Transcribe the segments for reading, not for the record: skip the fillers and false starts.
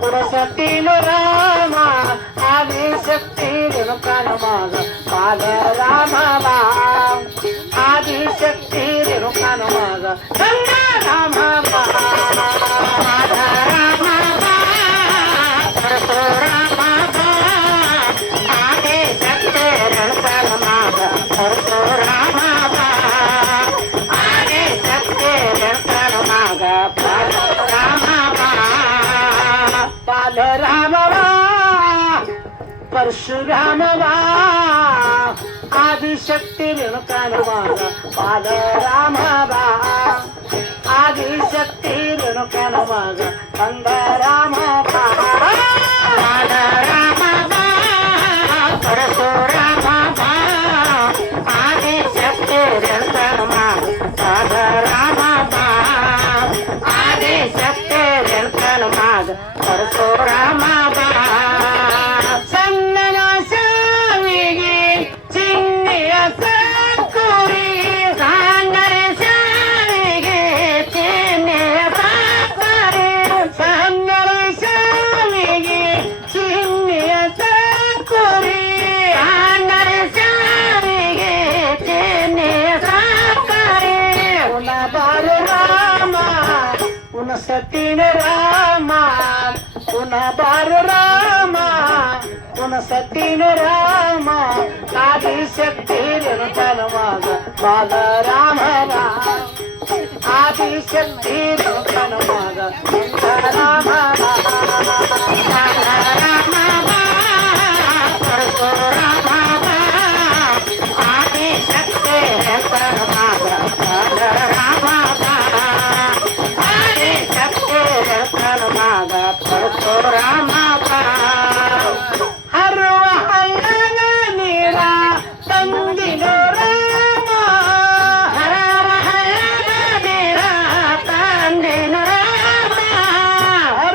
पुरसतीन राम आदिशक्ती रेणुकान माग बाल राम आदिशक्ती रेणुकान माग गंगा राम आदिशक्ती रेणुकान माग परशुराम आदिशक्ती रेणुकान माग बालराम परशुराम आदिशक्ती रेणुकान माग बालराम आदिशक्ती रेणुकान माग गंगाराम बालराम परशुराम आदिशक्ती रेणुकान माग बालराम आदिशक्ती रेणुकान माग परशुराम सतीन रामा पुन्हा बार रामा पुन्हा सतीन रामा आदिशक्ती रेणुकान माग बाल राम आदिशक्ती रेणुकान माग राम परशुराम आदिशक्ती रेणुकान माग बाल राम परशुराम हरवा हल्लन नीरा ತಂದಿನೋ ರಾಮ ಹರವ ಹಲ್लन नीरा ತಂದಿನೋ ರಾಮ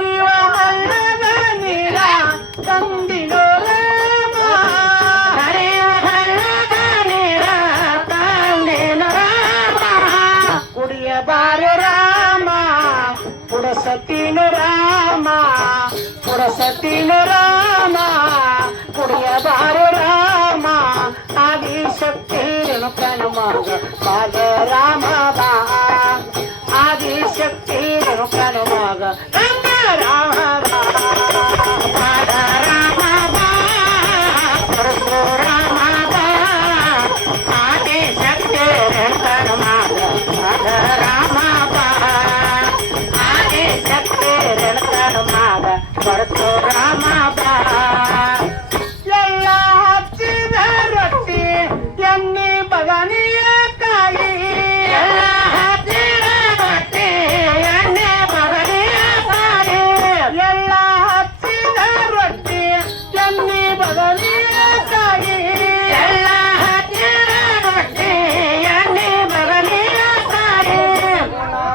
ಹರವ ಹಲ್लन नीरा ತಂದಿನೋ ರಾಮ ಹರವ ಹಲ್लन नीरा ತಂದಿನೋ ರಾಮ ಕುಡಿಯ ಬಾರೆ ರಾಮ पुरसतीन राम पुरसतीन राम कुडिय बार राम आदिशक्ती रेणुकान माग बाल राम आदिशक्ती रेणुकान माग गंगा राम बाल राम परशुराम आदिशक्ती रेणुकान माग बाल राम परशुराम ಎಲ್ಲ ಹಚ್ಚಿದ ರೊಟ್ಟಿ ಎಣ್ಣೆ ಬಗನಿಯ ಕಾಯಿ ಎಲ್ಲ ಹಚ್ಚಿದ ರೊಟ್ಟಿ ಎಣ್ಣೆ ಬಗನಿಯ ಕಾಯಿ ಎಲ್ಲ ಹಚ್ಚಿದ ರೊಟ್ಟಿ ಎಣ್ಣೆ ಬಗನಿಯ ಕಾಯಿ ಎಲ್ಲ ಹಚ್ಚಿದ ರೊಟ್ಟಿ ಎಣ್ಣೆ ಬಗನಿಯ ಕಾಯಿ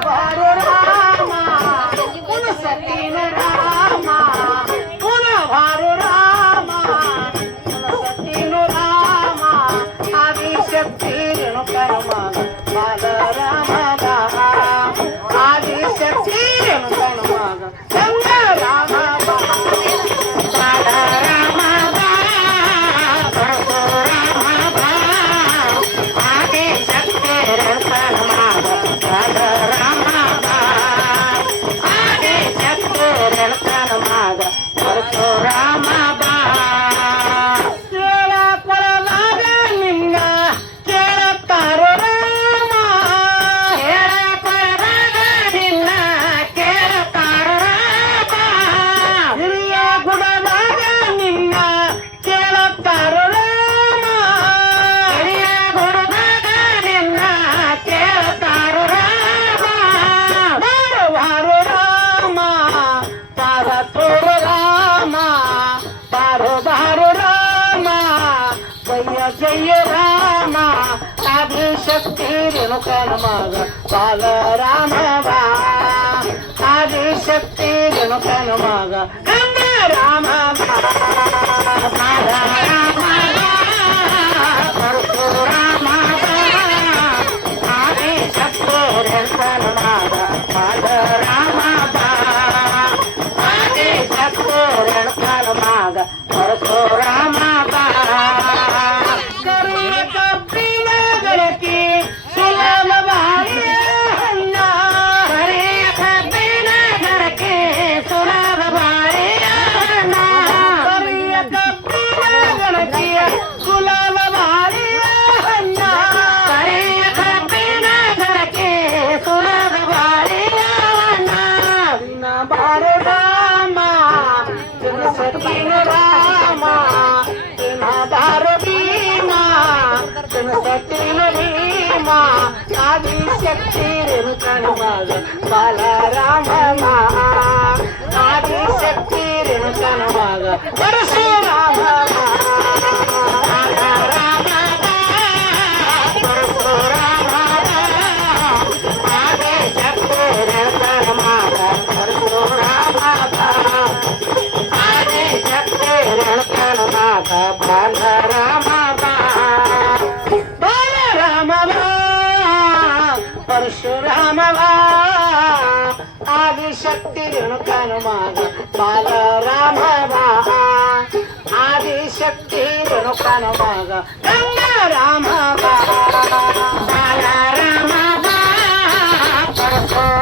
ಬಾರು ರಾಮ ಪುನಸತಿನ ರಾಮ आदिशक्ती रेणुकान माग बाल राम आदिशक्ती रेणुकान माग गंगा राम बाल राम परशुराम आदिशक्ती रेणुकान माग बाल राम आदिशक्ती रेणुकान माग परशुराम जय राम आदिशक्ती रेणुकान माग बाल राम आदिशक्ती रेणुकान माग गंगा राम परशुराम आदिशक्ती रेणुकान माग आदिशक्ती रेणुकान माग बालाराम आदिशक्ती रेणुकान माग परशुराम परशुराम आदिशक्ती रेणुकान माग बालराम आदिशक्ती रेणुकान माग गंगाराम बालराम परशुराम